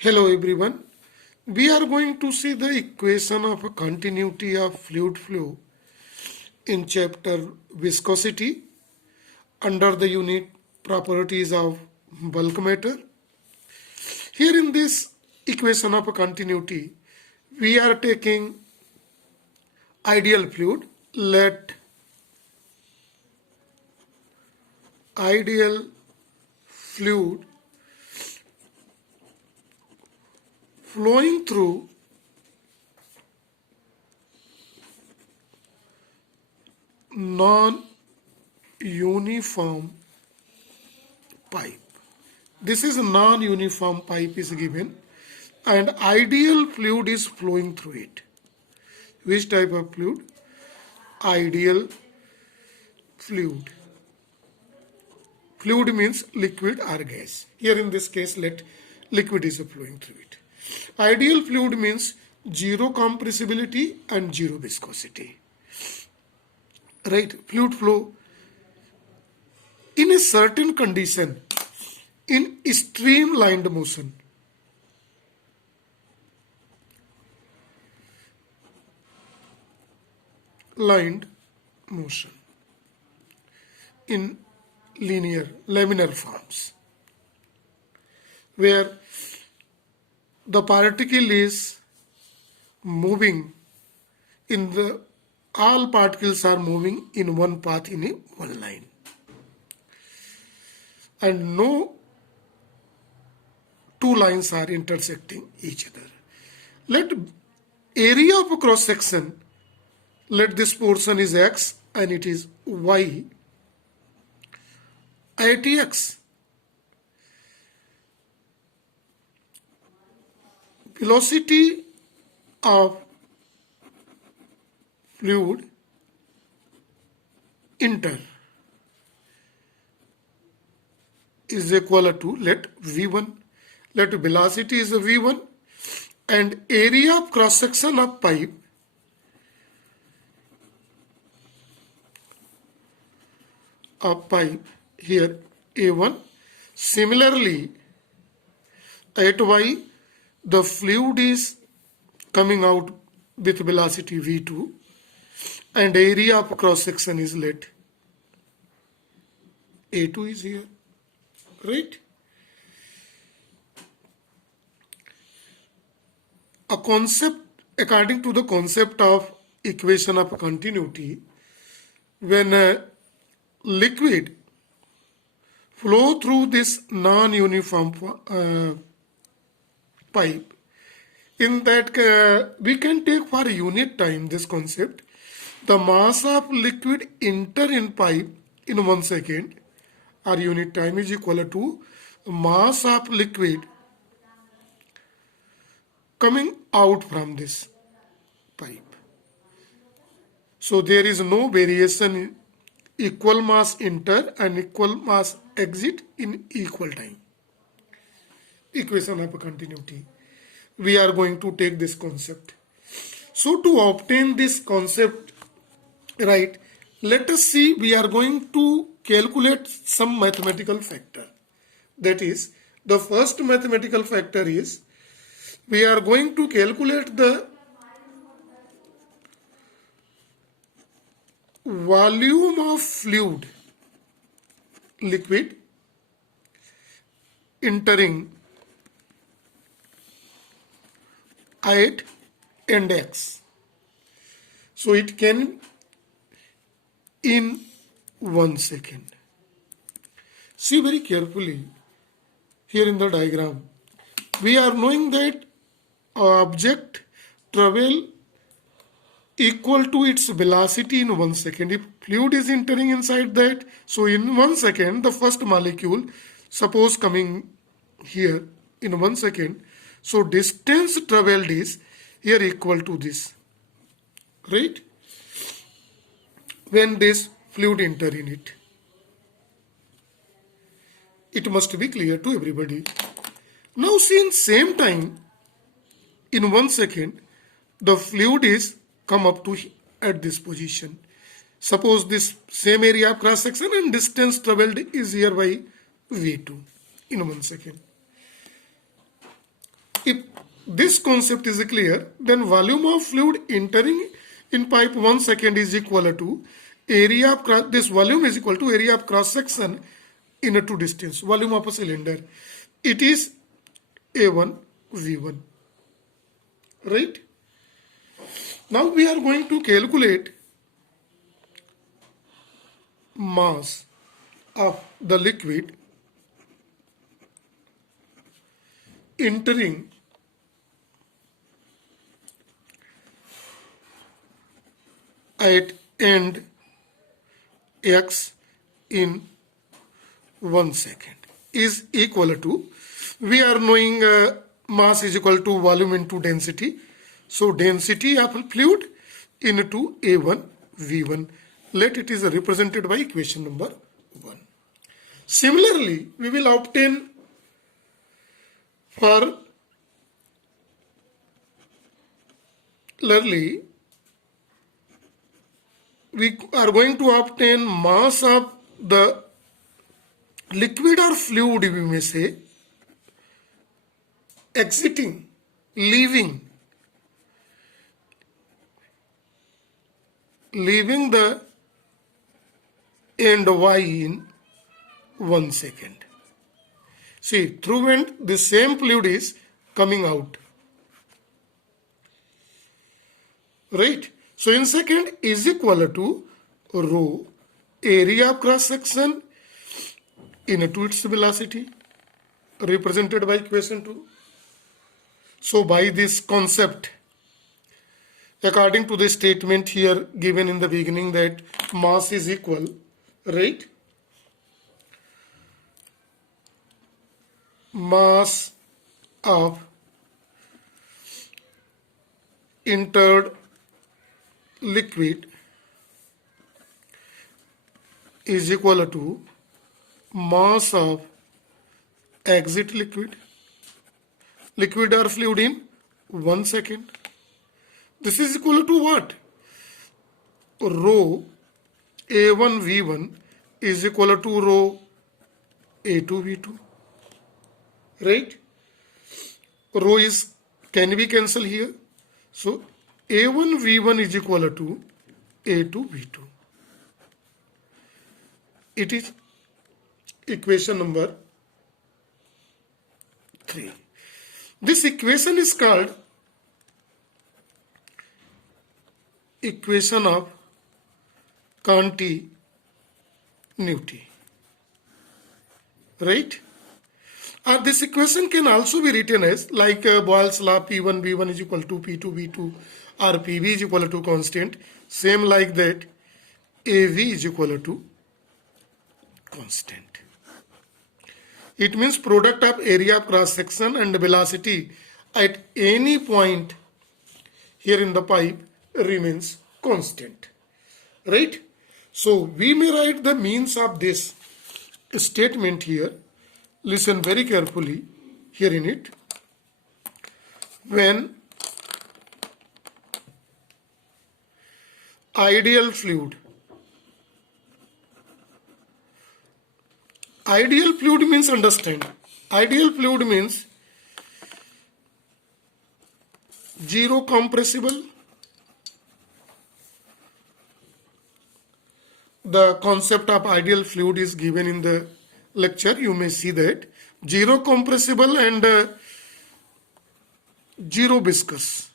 Hello everyone. We are going to see the equation of a continuity of fluid flow in chapter viscosity under the unit properties of bulk matter. Here in this equation of a continuity, we are taking ideal fluid. Let ideal fluid flowing through non-uniform pipe. This is a non-uniform pipe is given and ideal fluid is flowing through it. Which type of fluid? Ideal fluid. Fluid means liquid or gas. Here in this case, let liquid is flowing through it. Ideal fluid means zero compressibility and zero viscosity. Right? Fluid flow in a certain condition in streamlined motion. Lined motion in laminar forms where the particle is moving in the all particles are moving in one path in a one line and no two lines are intersecting each other. Let area of a cross section, let this portion is x and it is y at x. Velocity of fluid enter is equal to let V1, let velocity is V1 and area of cross section of pipe here A1. Similarly at y the fluid is coming out with velocity V2 and area of cross section is let A2 is here, right? A concept, according to the concept of equation of continuity, when a liquid flow through this non-uniform pipe, in that we can take for unit time this concept, the mass of liquid enter in pipe in 1 second or unit time is equal to mass of liquid coming out from this pipe. So there is no variation in equal mass enter and equal mass exit in equal time. Equation of a continuity. We are going to take this concept. So to obtain this concept, right, let us see, we are going to calculate some mathematical factor. That is, the first mathematical factor is, we are going to calculate the volume of fluid, liquid, entering at end x. So it can in 1 second. See very carefully here in the diagram. We are knowing that object travel equal to its velocity in 1 second. If fluid is entering inside that, so in 1 second, the first molecule, suppose coming here in 1 second, so distance traveled is here equal to this, right? When this fluid enter in it. It must be clear to everybody. Now see in same time, in 1 second, the fluid is come up to at this position. Suppose this same area of cross section and distance traveled is here by V2 in 1 second. if this concept is clear, then volume of fluid entering in pipe 1 second is equal to area of this volume is equal to area of cross section into distance, volume of a cylinder. It is A1 V1, right? Now we are going to calculate mass of the liquid entering at end x in 1 second is equal to, we are knowing mass is equal to volume into density. So density of fluid into A1 V1. Let it is represented by equation number 1. Similarly, we will obtain for we are going to obtain mass of the liquid or fluid, we may say, exiting, leaving the end y in 1 second. See, through when the same fluid is coming out. Right? So in second is equal to rho area of cross section into its velocity, represented by equation 2. So by this concept, according to the statement here given in the beginning that mass is equal, right? Mass of entered liquid is equal to mass of exit liquid or fluid in 1 second. This is equal to what? Rho A1 V1 is equal to rho A2 V2. Right? Rho is can be cancelled here. So A1 V1 is equal to A2 V2. It is equation number 3. This equation is called equation of continuity. Right? This equation can also be written as like Boyle's law, P1 V1 is equal to P2 V2 or PV is equal to constant. Same like that, AV is equal to constant. It means product of area of cross section and velocity at any point here in the pipe remains constant. Right? So we may write the means of this statement here. Listen very carefully here in it. When ideal fluid means, understand, ideal fluid means zero compressible. The concept of ideal fluid is given in the lecture. You may see that zero compressible and zero viscous.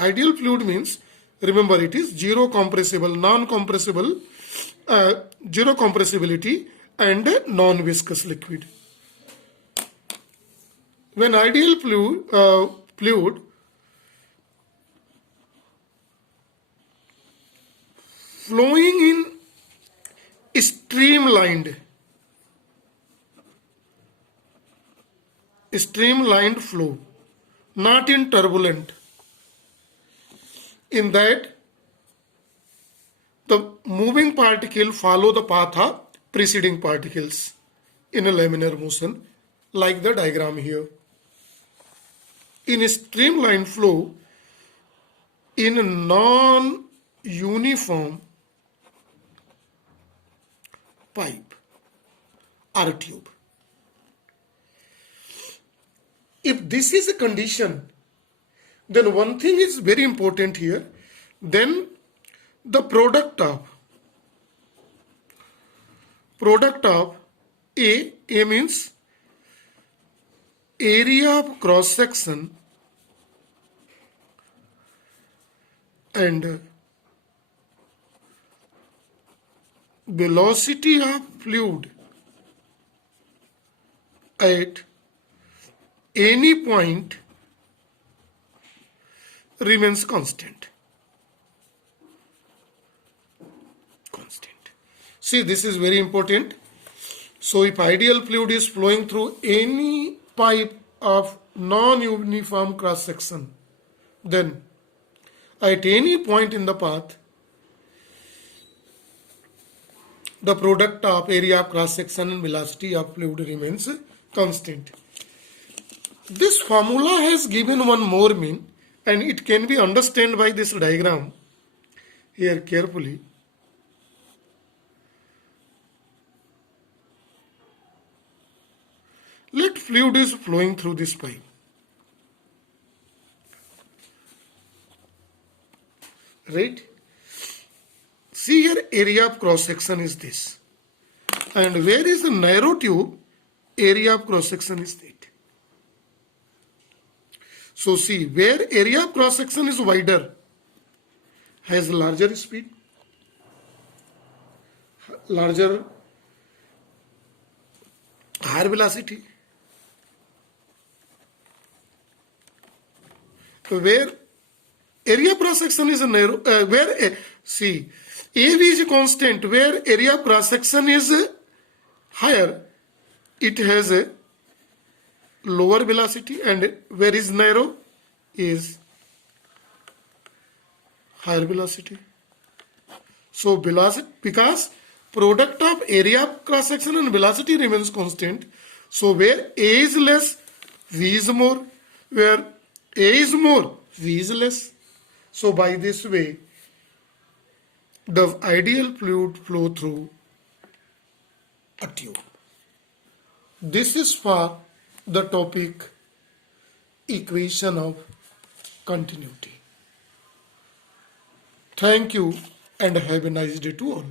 Ideal fluid means, remember, it is zero compressible, non-compressible, zero compressibility and non-viscous liquid. When ideal fluid flowing in streamlined flow, not in turbulent. In that, the moving particle follow the path of preceding particles in a laminar motion, like the diagram here. In a streamlined flow, in a non-uniform pipe or tube, If this is a condition, then one thing is very important here. Then the product of A means area of cross section and velocity of fluid at any point remains constant. See, this is very important. So if ideal fluid is flowing through any pipe of non-uniform cross section, then at any point in the path, the product of area of cross section and velocity of fluid remains constant. This formula has given one more mean, and it can be understood by this diagram here carefully. Let fluid is flowing through this pipe. Right? See here, area of cross section is this. And where is the narrow tube? Area of cross section is that. So see, where area of cross section is wider, has larger speed, higher velocity. Where area cross section is narrow, see, AV is constant, where area cross section is higher, it has a lower velocity, and where is narrow is higher velocity. So velocity, because product of area of cross section and velocity remains constant, so where A is less, V is more, where A is more, V is less. So by this way, the ideal fluid flow through a tube. This is for the topic equation of continuity. Thank you and have a nice day to all.